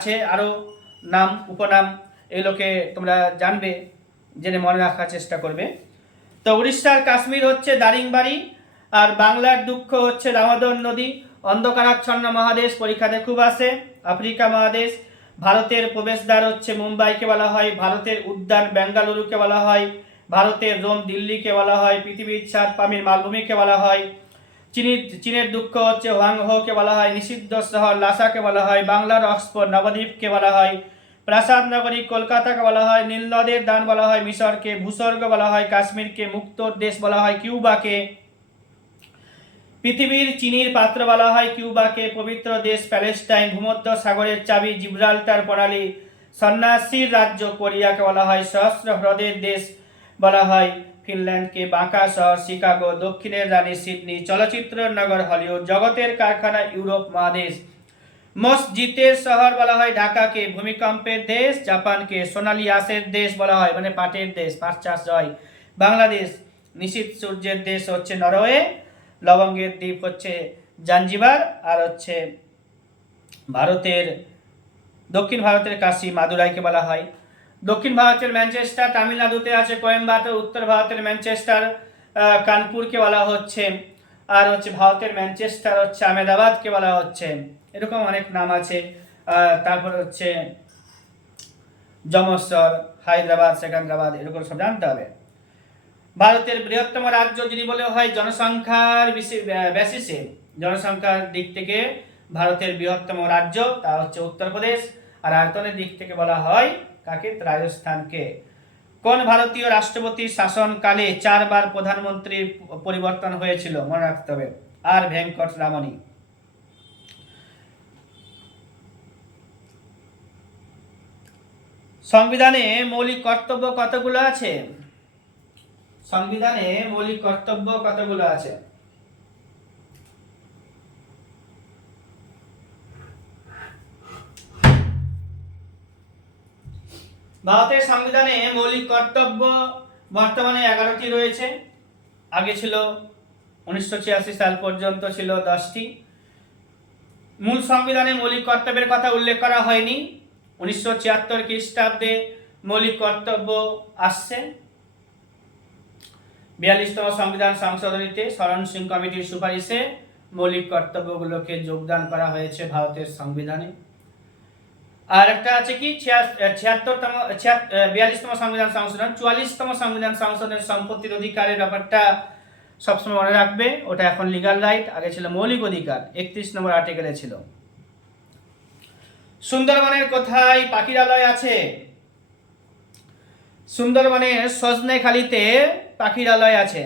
আছে আরও নাম উপনাম, এগুলোকে তোমরা জানবে, জেনে মনে রাখার চেষ্টা করবে। তো উড়িষ্যার কাশ্মীর হচ্ছে দারিংবাড়ি, আর বাংলার দুঃখ হচ্ছে দামোদর নদী। অন্ধকারাচ্ছন্ন মহাদেশ, পরীক্ষাতে খুব আসে। আফ্রিকা মহাদেশ। ভারতের প্রবেশদ্বার হচ্ছে মুম্বাইকে বলা হয়। ভারতের উদ্যান বেঙ্গালুরুকে বলা হয়। ভারতের রোম দিল্লিকে বলা হয়। পৃথিবীর ছাদ পামির মালভূমিকে বলা হয়। চীনের দুঃখ হচ্ছে হোয়াংহোকে বলা হয়। নিষিদ্ধ শহর লাসাকে বলা হয়। বাংলার অক্সফোর্ড নবদ্বীপকে বলা হয়। প্রাসাদ নগরী কলকাতাকে বলা হয়। নীলনদের দান বলা হয় মিশরকে। ভূস্বর্গ বলা হয় কাশ্মীরকে। মুক্তোর দেশ বলা হয় কিউবাকে। পৃথিবীর চিনির পাত্র বলা হয় কিউবাকে। পবিত্র দেশ প্যালেস্টাইন। ভূমধ্য সাগরের চাবি জিব্রাল্টার প্রণালী। সন্ন্যাসীর রাজ্য কোরিয়াকে বলা হয়। সহস্র হ্রদের দেশ বলা হয় ফিনল্যান্ডকে। বাঁকা শহর শিকাগো। দক্ষিণের রানী সিডনি। চলচ্চিত্রের নগর হলিউড। জগতের কারখানা ইউরোপ মহাদেশ। মসজিদের শহর বলা হয় ঢাকাকে। ভূমিকম্পের দেশ জাপানকে। সোনালী আঁশের দেশ বলা হয়, মানে পাটের দেশ, পাট চাষ হয়, বাংলাদেশ। নিশীথ সূর্যের দেশ হচ্ছে নরওয়ে। লবঙ্গের দ্বীপ হচ্ছে জাঞ্জিবার। আর হচ্ছে ভারতের দক্ষিণ ভারতের কাশী মাদুরাইকে বলা হয়। দক্ষিণ ভারতের ম্যানচেস্টার তামিলনাড়ুতে আছে কোয়েম্বাটোর। উত্তর ভারতের ম্যানচেস্টার কানপুরকে বলা হচ্ছে। আর হচ্ছে ভারতের ম্যানচেস্টার হচ্ছে আহমেদাবাদকে বলা হচ্ছে। এরকম অনেক নাম আছে। তারপর হচ্ছে যমস্বর, হায়দ্রাবাদ, সেকেন্দ্রাবাদ, এরকম সব জানতে হবে। ভারতের বৃহত্তম রাজ্য যদি বলে হয় জনসংখ্যার বেসিসে, জনসংখ্যার দিক থেকে ভারতের বৃহত্তম রাজ্য তা হচ্ছে উত্তরপ্রদেশ। আর আয়তনের দিক থেকে বলা হয় কাকে? রাজস্থানকে। কোন ভারতীয় রাষ্ট্রপতির শাসনকালে 4 বার প্রধানমন্ত্রী পরিবর্তন হয়েছিল? মনে রাখতে হবে। আর ভেঙ্কট রামনি। সংবিধানে মৌলিক কর্তব্য কতগুলো আছে? সংবিধানে মৌলিক কর্তব্য কতগুলো আছে? ভারতের সংবিধানে মৌলিক কর্তব্য বর্তমানে 11টি রয়েছে। আগে ছিল 1986 সাল পর্যন্ত ছিল 10টি। মূল সংবিধানে মৌলিক কর্তব্যের কথা উল্লেখ করা হয়নি। 1976 খ্রিস্টাব্দে মৌলিক কর্তব্য আসছে। 42তম সংবিধান সংশোধনীতে শরণ সিং কমিটির সুপারিশে মৌলিক কর্তব্যগুলোকে যোগদান করা হয়েছে ভারতের সংবিধানে। আর একটা আছে কি 42তম সংবিধান সংশোধন। 44তম সংবিধান সংশোধনের সম্পত্তির অধিকারের ব্যাপারটা সবসময় মনে রাখবে। ওটা এখন লিগাল রাইট, আগে ছিল মৌলিক অধিকার। 31 নম্বর আর্টিকেলে ছিল। সুন্দরবনের কোথায় পাখিরালয় আছে? সুন্দরবনের সজনেখালিতে পাখিরালয় আছে।